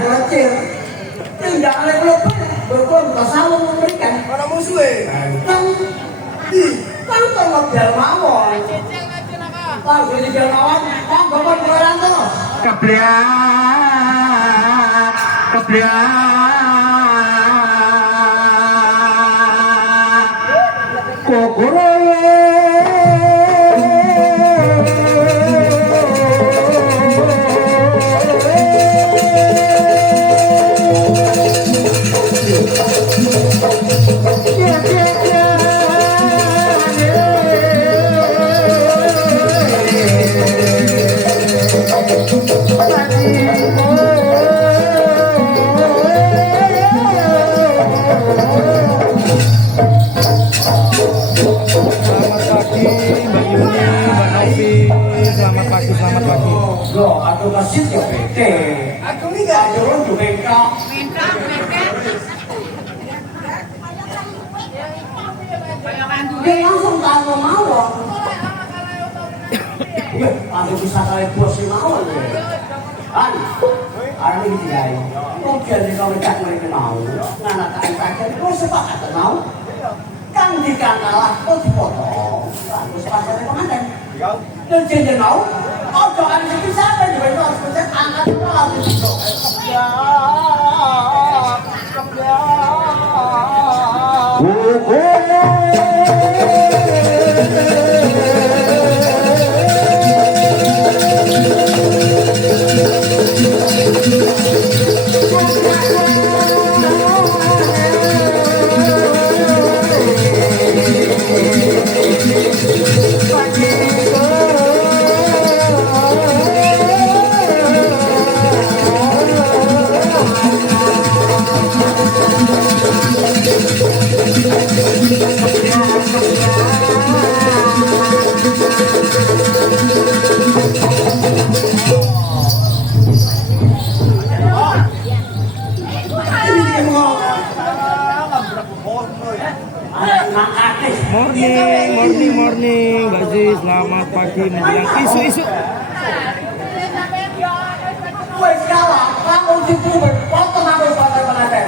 bocil. Tinggal oleh klub berkumpul ke sawung memberikan. Orang musuhnya. Kang tolong biar mawon. Kang jadi biar mawon. Kang bapak jualan tuh. Kebliak. Kokoro. Selamat pagi. Loh, aku kasih ke PT. Aku ini gak ada orang di bengkok. Dia langsung tahu mawon. Aku bisa kali bos si mawon. Kan? Ada ini tidak. Mungkin di kau dekat mereka mau. Nganak kain kau sepakat mau. Kan dikatalah kau dipotong. Aku sepakat pengantin. Dan jangan mau. Kau jangan sedih siapa juga itu harus pencet angkat itu harus itu. Morning, Mbak Zi, selamat pagi menjelang isu-isu. Wes kalah, kamu dipubur, potong aku sebagai pengantin.